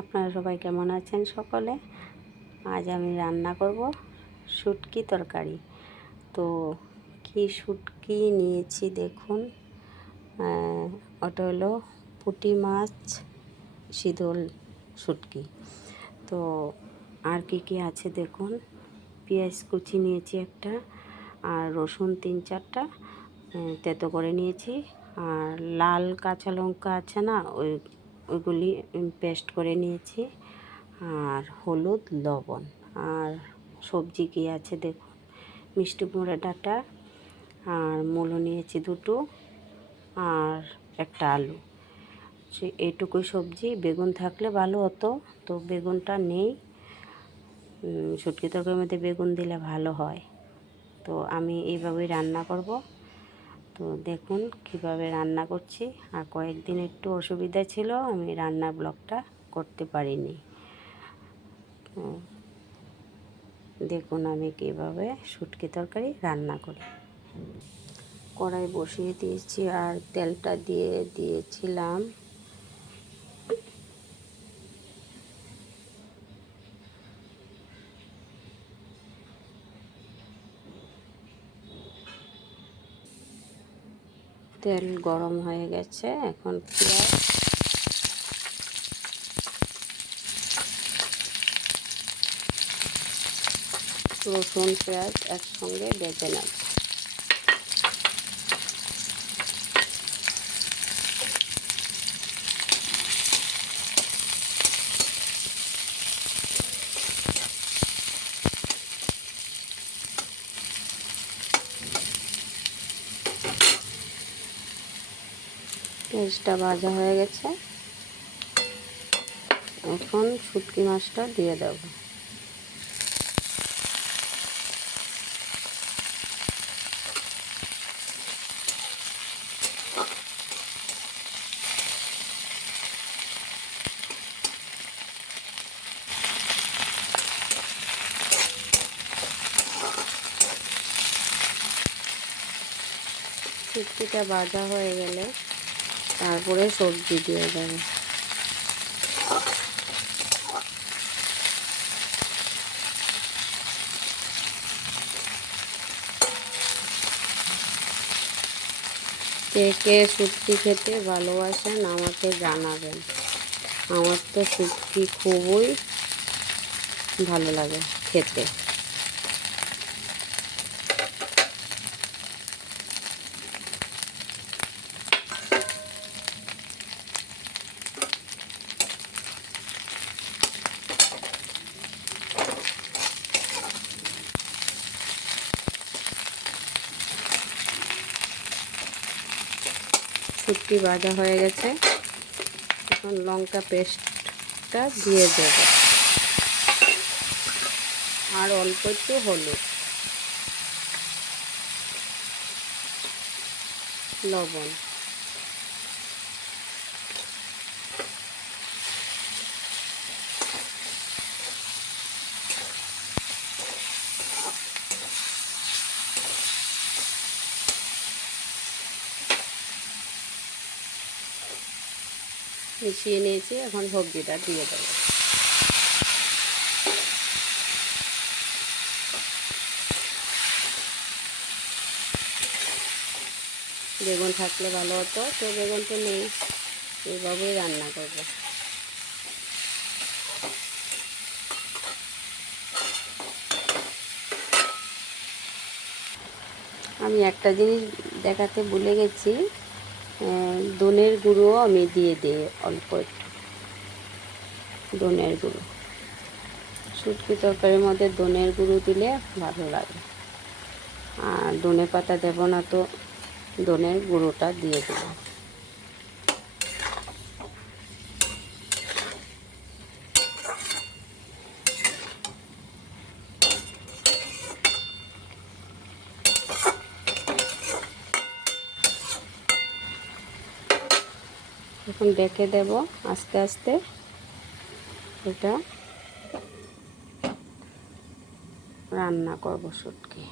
আপনারা সবাই কেমন আছেন? সকলে আজ আমি রান্না করব শুটকি তরকারি। তো কি শুটকি নিয়েছি দেখুন, ওটা হলো পুঁটি মাছ শীতল শুটকি। তো আর কি আছে দেখুন, পেঁয়াজ কুচি নিয়েছি একটা, আর রসুন 3-4টা তেতো করে নিয়েছি, আর লাল কাঁচা লঙ্কা আছে না, ওইগুলি পেস্ট করে নিয়েছি, আর হলুদ লবণ। আর সবজি কি আছে দেখুন, মিষ্টি কুমড়া ডাঁটা, আর মূলো নিয়েছি 2টো, আর একটা আলু। এইটুকুই সবজি। বেগুন থাকলে ভালো হতো, তো বেগুনটা নেই। শুটকি তরকারির মধ্যে বেগুন দিলে ভালো হয়। তো আমি এইভাবেই রান্না করব। তো দেখুন কিভাবে রান্না করছি। আর কয়েকদিন একটু অসুবিধা ছিল, আমি রান্নার ব্লগটা করতে পারিনি। দেখুন আমি কিভাবে শুটকি তরকারি রান্না করি। কড়াই বসিয়ে দিয়েছি আর তেলটা দিয়ে দিয়েছিলাম তেল গরম হয়ে গেছে। এখন পেঁয়াজ, রসুন, পেঁয়াজ একসঙ্গে ভেজে নেব। পেঁয়াজটা ভাজা হয়ে গেছে, এখন শুটকি মাছটা দিয়ে দেব। শুটকিটা ভাজা হয়ে গেলে তারপরে সবজি দিয়ে দেব। কে কে শুটকি খেতে ভালোবাসেন আমাকে জানাবেন। আমার তো শুটকি খুবই ভালো লাগে খেতে। শুটকি ভাজা হয়ে গেছে, এখন লঙ্কা পেস্টটা দিয়ে দেব, আর অল্প একটু হলুদ, লবণ। মিশিয়ে নিয়েছি, এখন সবজিটা দিয়ে দেবো। বেগুন থাকলে ভালো হতো, তো বেগুন তো নেই, এইভাবেই রান্না করব। আমি একটা জিনিস দেখাতে ভুলে গেছি, ধনের গুঁড়ো আমি দিয়ে দিই অল্প একটু। ধনের গুঁড়ো, শুটকি তরকারির মধ্যে ধনের গুঁড়ো দিলে ভালো লাগে। আর ধনে পাতা দেব না, তো ধনের গুঁড়োটা দিয়ে দেব। এখন ডেকে দেব আস্তে আস্তে, এটা রান্না করব শুটকি।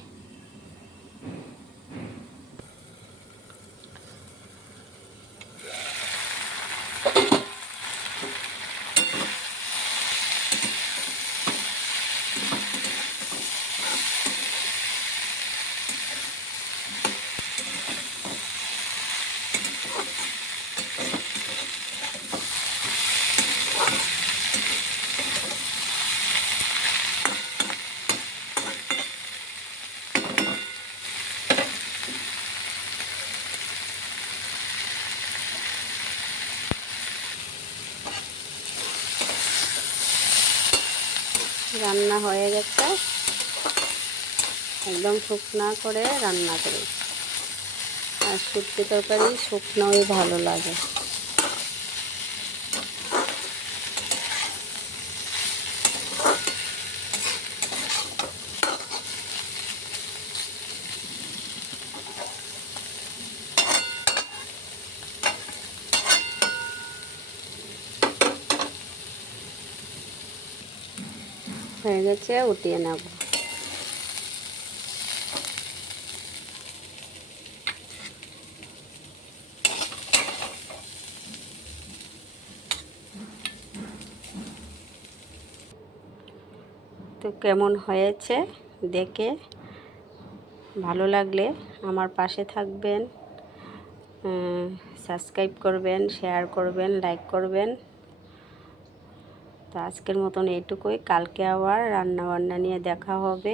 রান্না হয়ে গেছে, একদম শুকনা করে রান্না করি। আর শুটকি তরকারি শুকনোই ভালো লাগে। হয়ে গেছে, উঠিয়ে নেব। তো কেমন হয়েছে দেখে ভালো লাগলে আমার পাশে থাকবেন, সাবস্ক্রাইব করবেন, শেয়ার করবেন, লাইক করবেন। তো আজকের মতন এইটুকুই, কালকে আবার রান্না বান্না নিয়ে দেখা হবে।